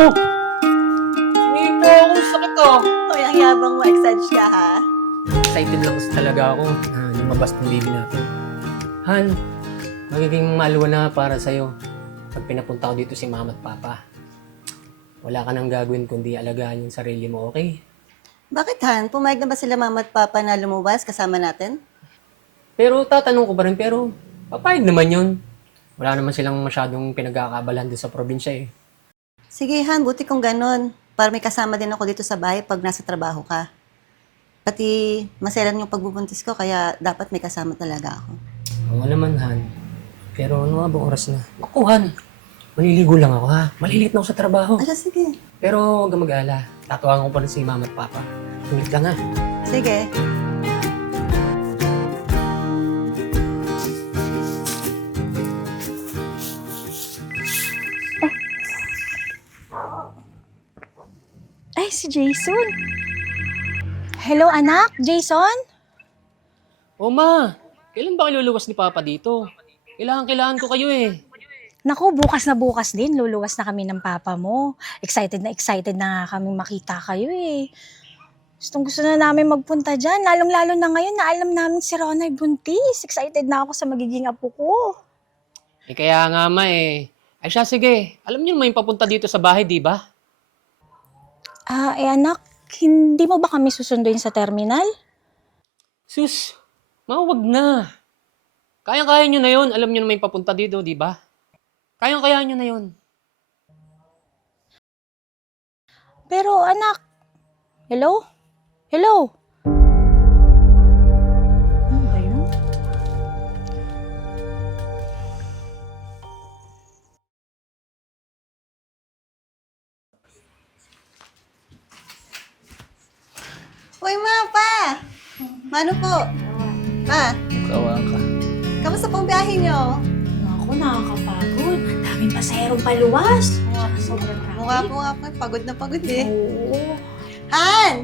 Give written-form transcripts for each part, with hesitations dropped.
Oh! Sinipo ako, sakit ah. Hoy, ang yabang mo, exage ka ha? Excited lang kasi talaga ako na lumabas ng baby natin. Han, magiging maluwa na para sa'yo pag pinapunta ko dito si mama at papa. Wala ka nang gagawin kundi alagaan yung sarili mo, okay? Bakit Han? Pumayag na ba sila mama at papa na lumabas kasama natin? Pero tatanong ko pa rin, pero papayag naman yun. Wala naman silang masyadong pinagkakaabalahan doon sa probinsya eh. Sige Han, buti kung ganun. Para may kasama din ako dito sa bahay pag nasa trabaho ka. Pati maselan yung pagbubuntis ko, kaya dapat may kasama talaga ako. Oo naman, Han. Pero ano nga bang oras na? Naku, Han. Maliligo lang ako, ha? Malilit na ako sa trabaho. Ala, sige. Pero huwag kang mag-alala. Tatawagan ko pa rin si mama at papa. Sulit lang, ha? Sige. Ay, si Jason. Hello, anak. Jason? O ma, kailan ba kayo luluwas ni papa dito? Kailangan ko kayo eh. Naku, bukas na bukas din. Luluwas na kami ng papa mo. Excited na nga kami makita kayo eh. Gustong gusto na namin magpunta dyan. Lalong-lalo na ngayon na alam namin si Rona ay buntis. Excited na ako sa magiging apo ko. Eh kaya nga ma eh. Ay siya, sige. Alam niyo naman yung papunta dito sa bahay, di ba? Anak, hindi mo ba kami susunduin sa terminal? Sus, mawag na. Kayang-kaya nyo na yun. Alam niyo naman yung papunta dito, di ba? Kayang-kaya nyo na yun. Pero anak, hello? Hello? Ano ba yun? Hoy, ma, pa! Mano po? Pa, Kawa ka. kamusta pong biyahe nyo? Naku, nakakapagod. Ang daming paserong paluwas. Sobrang Mukha po nga po, pagod na pagod eh. Oo. Han!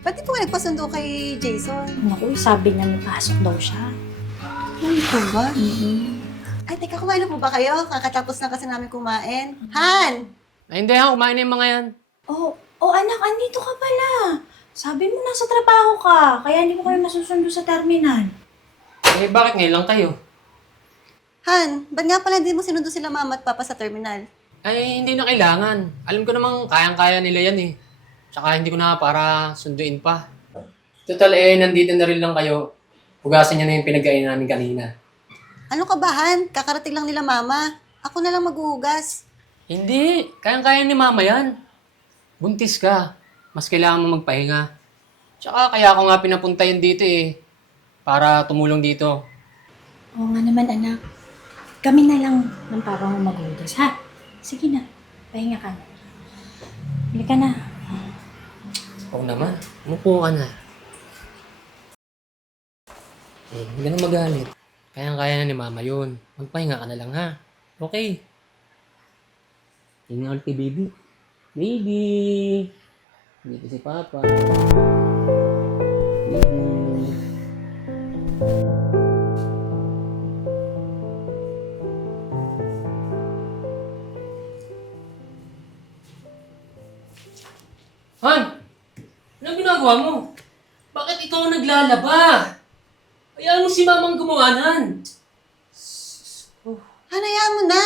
Ba't di po ka nagpasundo kay Jason? Naku, sabi niya may pasok daw siya. Ano po ba? Ay, teka, kumain na po ba kayo? Kakatapos na kasi namin kumain. Han! Ay, hindi ha. Kumain na yung mga yan. Oh, anak, andito ka pala. Sabi mo nasa trabaho ka, kaya hindi ko kayo masusundo sa terminal. Eh, bakit ngayon lang kayo? Han, ba't nga pala hindi mo sinundo sila mama at papa sa terminal? Ay, hindi na kailangan. Alam ko namang kayang-kaya nila yan eh. Tsaka hindi ko na para sunduin pa. Total eh, nandito na rin lang kayo. Hugasan niyo na yung pinagkainan namin kanina. Ano ka ba, Han? Kakarating lang nila mama. Ako na lang maghuhugas. Hindi, kayang-kaya ni mama yan. Buntis ka. Mas kailangan mo magpahinga. Tsaka kaya ako nga pinapunta yun dito eh. Para tumulong dito. Oo nga naman, anak. Kami na lang ng papa mo maghugas, ha? Sige na, pahinga ka. Bili ka na. Oo naman, umupo ka na. Hindi ka na magalit. Kayang-kaya na ni mama yun. Magpahinga ka na lang ha. Okay. Tingnan ulit kay baby. Baby! Dito si papa. Baby. Han! Anong ginagawa mo? Bakit ikaw ang naglalaba? Hayaan mo si mamang gumawanan. Han, hayaan mo na.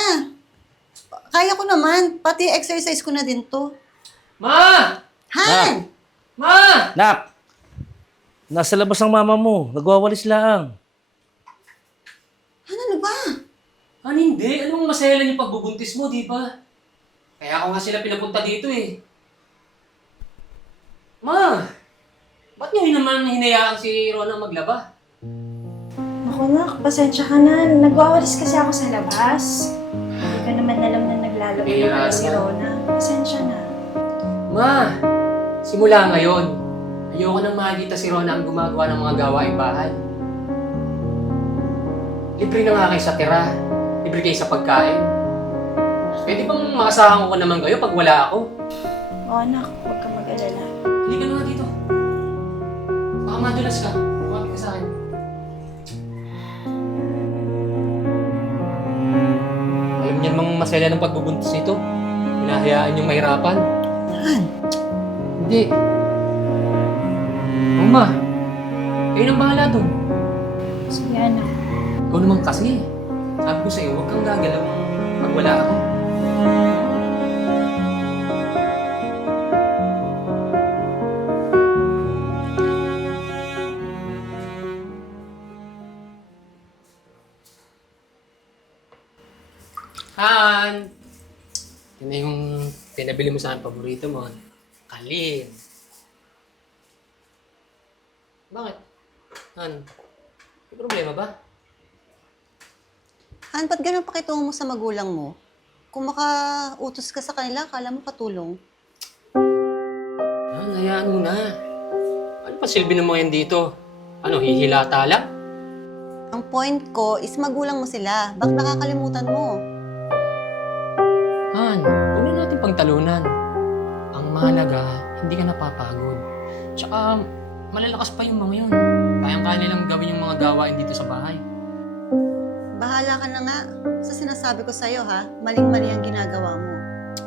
Kaya ko naman. Pati exercise ko na din to. Ma! Han! Ma! Nak! Nasa labas ang mama mo. Nagwawalis lang. Han, ano ba? Han, hindi. Anong maselan yung pagbubuntis mo, di ba? Kaya ako nga sila pinapunta dito eh. Ma! Ba't niyo naman hinayaan si Rona maglaba? Ako na, pasensya ka na. Nagwawalis kasi ako sa labas. Hindi ka naman alam na naglalaro Eh, na pala si Rasa. Rona. Pasensya na. Ma! Simula ngayon, ayoko nang makikita si Rona ang gumagawa ng mga gawaing bahay. Libre na nga kayo sa tira. Libre kayo sa pagkain. Pwede bang maasahan ko naman kayo pag wala ako? O anak, huwag ka mag-alala. Halika na nga dito. Baka madulas ka. Kumapit ka sa akin. Alam niyo namang masaya ng pagbubuntis nito. hinahayaan yung mahirapan. Han, Hindi. Mama, kayo nang bahala doon. Sige, anak. Ikaw naman kasi. Sabi ko sa'yo, huwag kang gagalaw pag wala ako. Han! Yun na yung pinabili mo sa akin, paborito mo. Kalim. Bakit? Han, may problema ba? Han, ba't ganun pakitungo mo sa magulang mo? Kung makautos ka sa kanila, akala mo katulong. Han, hayaan mo na. Ano pa silbi ng mga yan dito? Ano, hihilata lang? Ang point ko is magulang mo sila. Bakit nakakalimutan mo? Han, huwag na natin pagtalunan. Ang mahalaga, hindi ka napapagod. Tsaka, malalakas pa yung mga yun. Kayang-kaya nilang gawin yung mga gawain dito sa bahay. Bahala ka na nga. Sa sinasabi ko sa'yo ha, maling-mali ang ginagawa mo.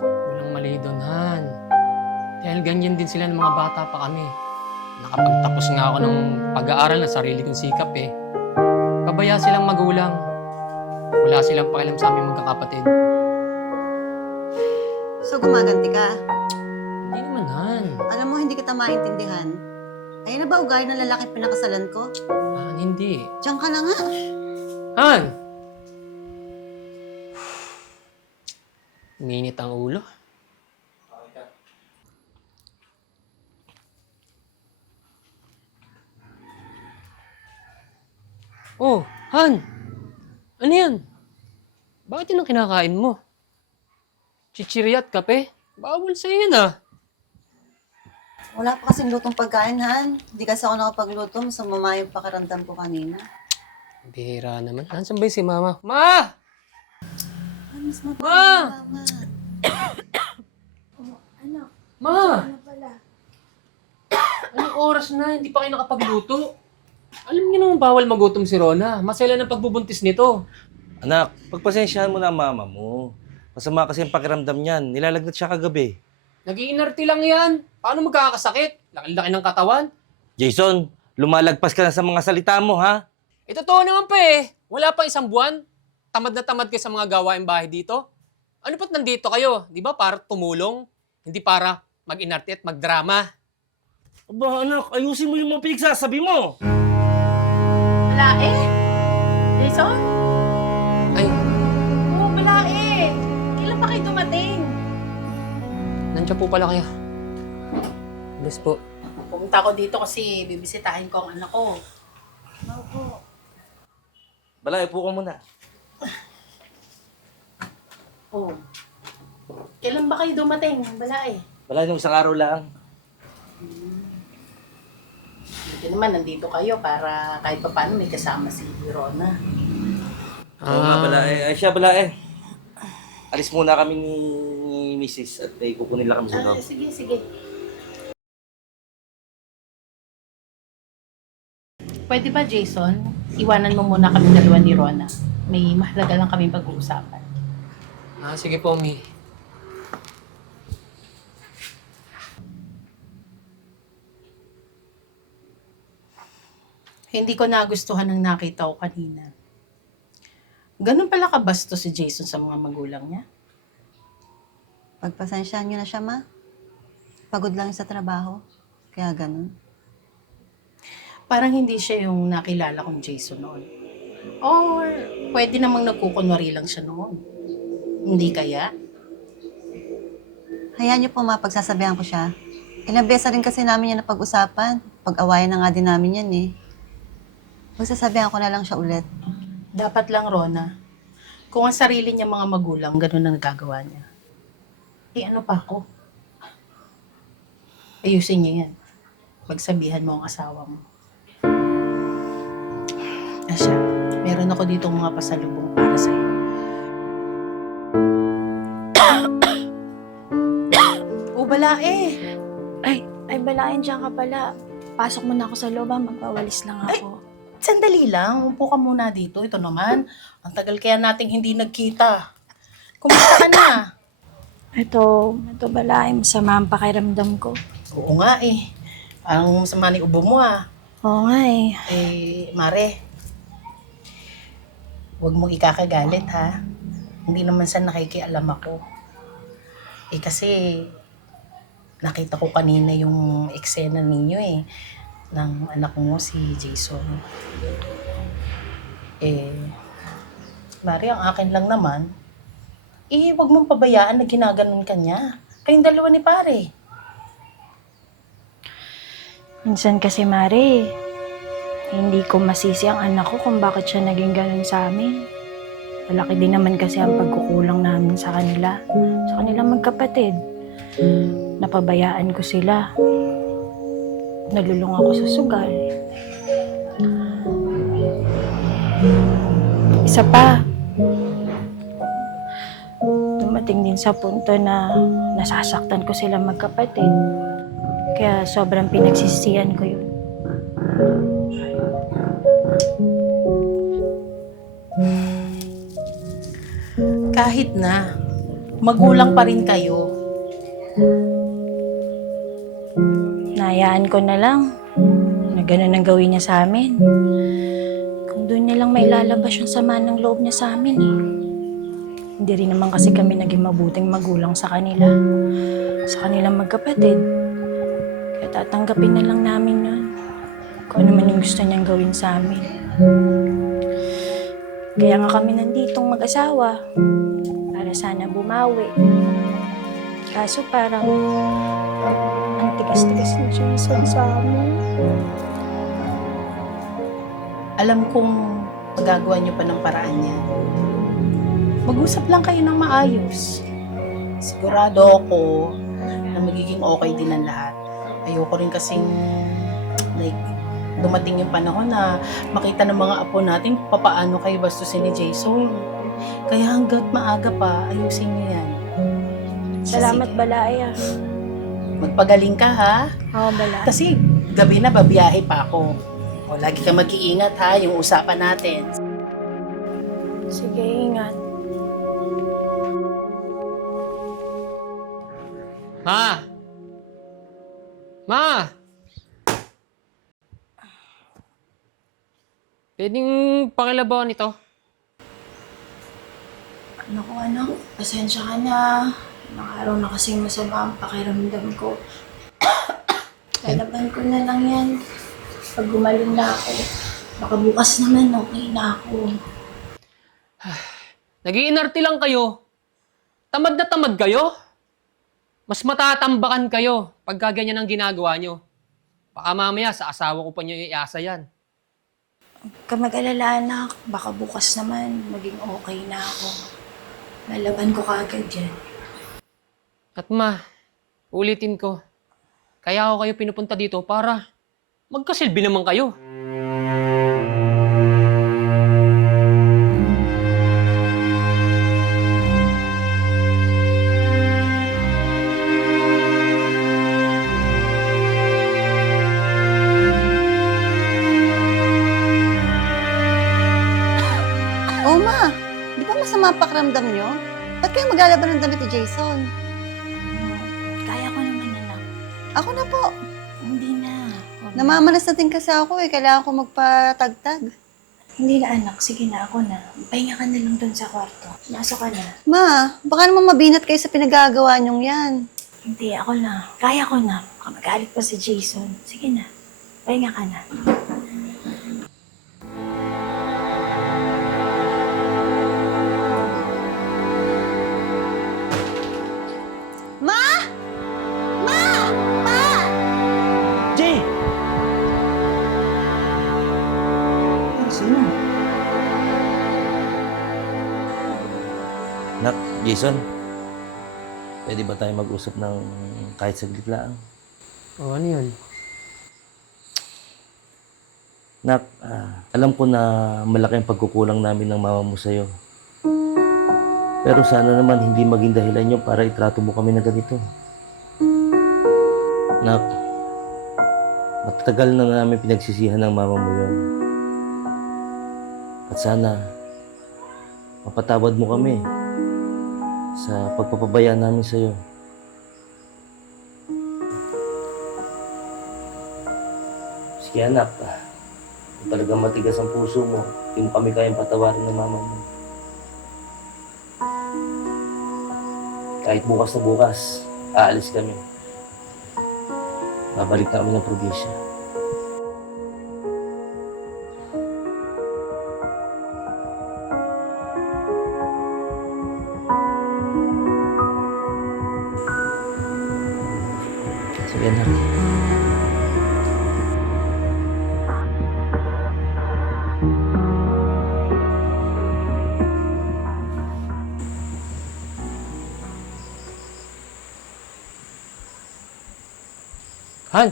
Walang mali doon, Han. Dahil ganyan din sila ng mga bata pa kami. Nakapagtapos nga ako ng pag-aaral na sarili kong sikap eh. Pabaya silang magulang. Wala silang pakialam sa aming magkakapatid. So gumaganti ka. Hindi naman, Han. Alam mo, hindi kita maintindihan. Ayun na ba ugali ng lalaki pinakasalan ko? Han, hindi. Diyan ka na nga. Han! Uminit ang ulo. Oh, Han! Ano yan? Bakit yun ang kinakain mo? Chichirya at kape? Bawal sa'yo yan ah. Wala pa kasing lutong pagkain, Han. Hindi kasi ako nakapagluto. Masama yung pakiramdam ko kanina. Bihira naman. Nasaan ba yung si Mama? Ma! Han, mas mapagod Ma! Mama. Anak, Ma! ano pala? Anong oras na? Hindi pa kayo nakapagluto. Alam niyo naman bawal magutom si Rona. Masela ng pagbubuntis nito. Anak, pagpasensyahan mo na ang mama mo. Masama kasi ang pakiramdam niyan. Nilalagnat siya kagabi. Nag-iinarte lang yan. Paano magkakasakit? Laki-laki ng katawan. Jason, lumalagpas ka na sa mga salita mo, ha? Totoo naman pa eh. Wala pa isang buwan. Tamad na tamad kayo sa mga gawaing bahay dito. Ano ba't nandito kayo? Di ba para tumulong? Hindi para mag-inarte at magdrama. Aba, anak, ayusin mo yung mga pinagsasabi mo. Wala eh. Jason? Ay, Oo, wala eh. Kailan pa kayo dumating? nandiyan po pala kayo. Bless po. Pumunta ako dito kasi bibisitahin ko ang anak ko. Balay, upo ka muna. Oh. Kailan ba kayo dumating? Wala eh. Balay, nung isang araw lang. Buti naman nandito kayo para kahit pa paano may kasama si Rona. Oo nga, balay. Ay, siya, balay. Alis muna kami ni Mrs. at kukunin lang kami sa loob. Sige, sige. Pwede ba, Jason? Iwanan mo muna kami dalawa ni Rona. May mahalaga lang kami pag-uusapan. Sige po, Mi. Hindi ko nagustuhan ang nakita ko kanina. Ganun pala kabasto si Jason sa mga magulang niya. Pagpasensyahan niyo na siya, Ma. Pagod lang sa trabaho. Kaya ganun. Parang hindi siya yung nakilala kong Jason noon. Or pwede namang nagkukunwari lang siya noon. Hindi kaya? Hayaan niyo po, Ma, pagsasabihan ko siya. Ilang beses rin kasi namin yan na pag-usapan. Pag-awayan na nga din namin yan eh. Pagsasabihan ko na lang siya ulit. Dapat lang, Rona. Kung ang sarili niya mga magulang, ganun ang nagagawa niya. Eh ano pa ako? Ayusin niya yan. Pagsabihan mo ang asawa mo. Asya, meron ako ditong mga pasalubong para sa'yo. O bala eh. Ay, balain dyan ka pala. Pasok muna ako sa loob, magpawalis lang ako. Sandali lang, upo ka muna dito. Ito naman, ang tagal kaya nating hindi nagkita. Kumusta ka na? Ito bala, ay masama ang pakiramdam ko. Oo nga eh. Ang masama ni ubo mo ah. Oo nga eh. Mare, huwag mong ikakagalit ha. Hindi naman sa nakikialam ako. Kasi nakita ko kanina yung eksena ninyo ng anak mo si Jason. Mare, ang akin lang naman, huwag mong pabayaan na ginaganon ka niya. Kayong dalawa ni pare. Minsan kasi, Mare, hindi ko masisi ang anak ko kung bakit siya naging ganun sa amin. Malaki din naman kasi ang pagkukulang namin sa kanilang magkapatid. Napabayaan ko sila. Nalulung ako sa sugal. Isa pa, dumating din sa punto na nasasaktan ko sila magkapatid. Kaya sobrang pinagsisisihan ko yun. Kahit na, magulang pa rin kayo. Nahayaan ko na lang na ganun ang gawin niya sa amin. Kung doon niya lang may lalabas yung sama ng loob niya sa amin eh. Hindi rin naman kasi kami naging mabuting magulang sa kanilang magkapatid. Kaya tatanggapin na lang namin yun. Kung ano man yung gusto niyang gawin sa amin. Kaya nga kami nanditong mag-asawa. Para sana bumawi. Kaso parang ang tigas-tigas na Jason sa amin. Alam kong magagawa niyo pa ng paraan yan. Mag-usap lang kayo ng maayos. Sigurado ako na magiging okay din ang lahat. Ayoko rin kasing dumating yung panahon na makita ng mga apo natin papaano kayo bastusin ni Jason. Kaya hanggat maaga pa, ayusin niyo yan. Salamat, Sige. Balaya. Magpagaling ka ha. Oo, Balaya. Kasi gabi na babiyahe pa ako. O, lagi ka mag-iingat ha, yung usapan natin. Sige, ingat. Ma! Ma! Pwedeng pakilabawan ito? Naku, anak, pasensya ka na. Nakaraw na kasi masama ang pakiramdam ko. Lalaban ko na lang yan. Pag gumaling na ako, baka bukas naman okay na ako. Nag-iinarte lang kayo. Tamad na tamad kayo. Mas matatambakan kayo pagka ganyan ang ginagawa nyo. Baka mamaya sa asawa ko pa nyo iasa yan. Huwag ka mag-alala, anak. Baka bukas naman maging okay na ako. Lalaban ko kaagad yan. At ma, ulitin ko. Kaya ako kayo pinupunta dito para magkasilbi naman kayo. Oh, ma, di ba masama ang pakiramdam nyo? Ba't kayo maglalaban ng damit ni Jason? Kaya ko naman, anak. Ako na po. Hindi na. Namamanas na din kasi ako Kailangan ko magpatagtag. Hindi na, anak. Sige na, ako na. Pahinga ka na lang dun sa kwarto. Masok ka na. Ma, baka naman mabinat kayo sa pinagagawa nyong yan. Hindi, ako na. Kaya ko na. Baka magalit pa si Jason. Sige na. Pahinga ka na. Ma! Ma! Ma! Jay! Sino? Nak, Jason, pwede ba tayo mag-usap ng kahit saglit lang? O, ano yun? Nak, alam ko na malaki ang pagkukulang namin ng mama mo sa'yo. Pero sana naman hindi maging dahilan yun para itrato mo kami na ganito. Nak, matatagal na namin pinagsisihan ng mama mo yun. At sana, mapatawad mo kami. sa pagpapabayaan namin sa'yo. Sige anak, kung talagang matigas ang puso mo, hindi mo kami kayang patawarin ng mama mo. Kahit bukas na bukas, aalis kami. Babalik na kami ng probinsya. Sige anak. Han!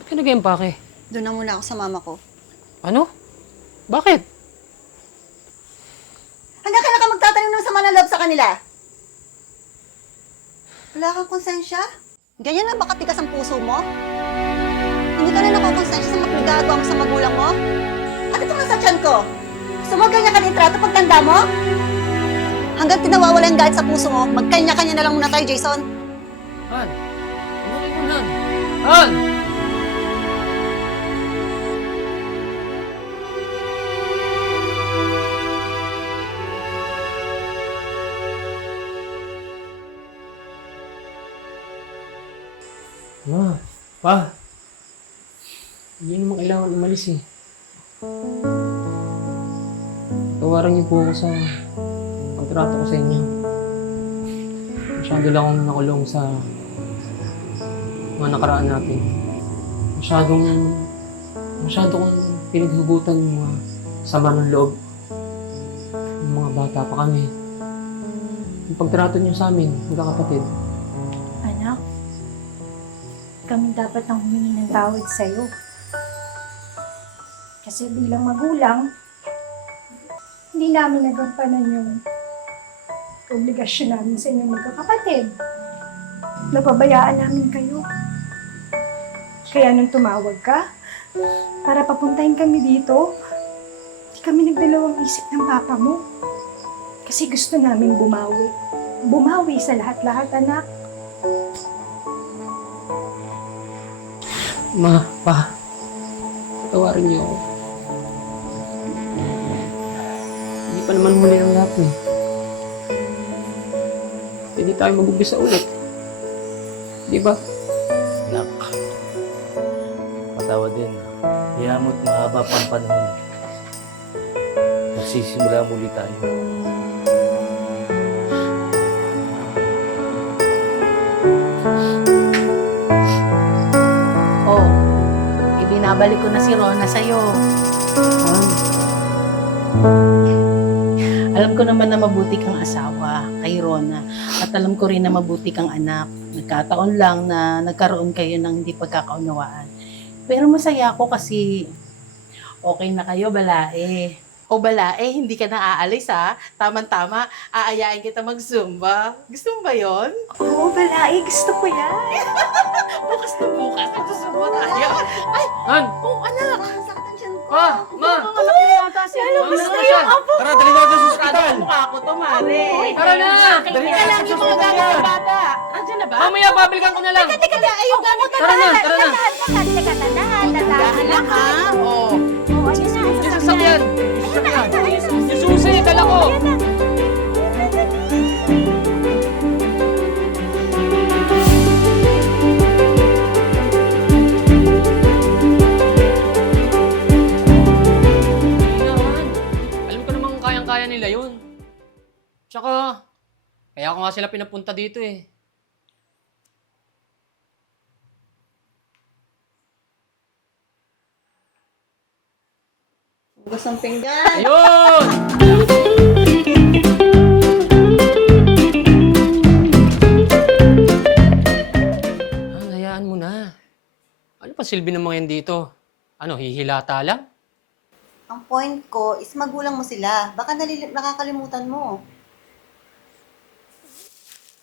Ba't ka nag-empake? Doon na muna ako sa mama ko. Ano? Bakit? Hanggang kailan ka magtatanim ng sama ng loob sa kanila? Wala kang konsensya? Ganyan na ba katigas ang puso mo? Hindi ka na nakukonsensya sa mga pinagagawa mo sa magulang mo? At ito nga sa tiyan ko. Gusto mo ganyan ka din trato pagtanda mo? Hanggang tinawawala yung galit sa puso mo, magkanya-kanya na lang muna tayo, Jason. Han! Umuwi mo, Han! Han! Ma, pa. Hindi naman kailangan umalis eh. Tawaran niyo po ako sa pagtrato ko sa inyo. Masyado lang akong nakulong sa mga nakaraan natin. Masyado kong pinaghugutan yung mga sama ng loob. Yung mga bata pa kami. Yung pagtrato niyo sa amin, magkakapatid. Anak, kami dapat ang humingi ng tawad sa'yo. Kasi bilang magulang, hindi namin nagampanan yung obligasyon namin sa inyong magkakapatid. Napabayaan namin kayo. Kaya nung tumawag ka, para papuntahin kami dito, di kami nagdalawang isip ng papa mo. Kasi gusto namin bumawi. Bumawi sa lahat-lahat, anak. Ma, pa. Tawarin niyo ako. Hindi pa naman huli ang lahat eh. Hindi tayo mag-umpisa ulit. Di ba? Anak, patawad din. Kaya mo't mahaba pang panahon. Magsisimula muli tayo. Oh, ibinabalik ko na si Rona sa'yo. Alam ko naman na mabuti kang asawa kay Rona at alam ko rin na mabuti kang anak. Nagkataon lang na nagkaroon kayo ng hindi pagkakaunawaan. Pero masaya ako kasi okay na kayo, Balae. O Balae, hindi ka na aalis ha. Tama-tama, aayain kita mag-Zumba. Gusto mo ba yon? Oo, balai. Gusto ko yan. Bukas na bukas, mag-Zumba tayo. Ay, Han! oh anak! Ang sakit ang tiyan ko. Pa! Ma! Ang anak na yata si Lalo, Rona. gusto yung apo. Tara, dali natin sa Sigurado mukha ko to, Mare. Tara na! Dali na lang yung mga gamit ng bata. Andiyan na ba? Mamaya, babalikan ko na lang! Teka, yung gamot na Tara na! Tara na! Teka, Dahan lang ha. Oh. Oo, ayun na. Yung sasakyan! Yung susi! Dala ko! Inahan. Alam ko namang kayang-kaya nila yun. Tsaka, kaya ko nga sila pinapunta dito eh. Hugas ng pinggan. Ayun! Hayaan mo na. Ano pa silbi ng mga yan dito? Ano, hihilata lang? Ang point ko is magulang mo sila. Baka nakakalimutan mo.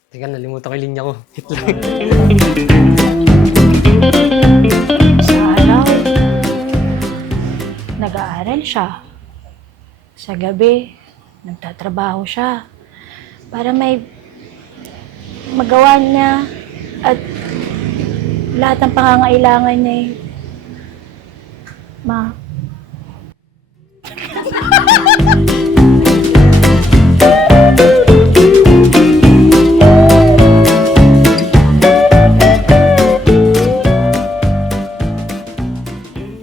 Teka, nalimutan ko yung linya ko. Sa araw, nag-aaral siya. Sa gabi, nagtatrabaho siya para may magawa niya at lahat ng pangangailangan niya. Ma,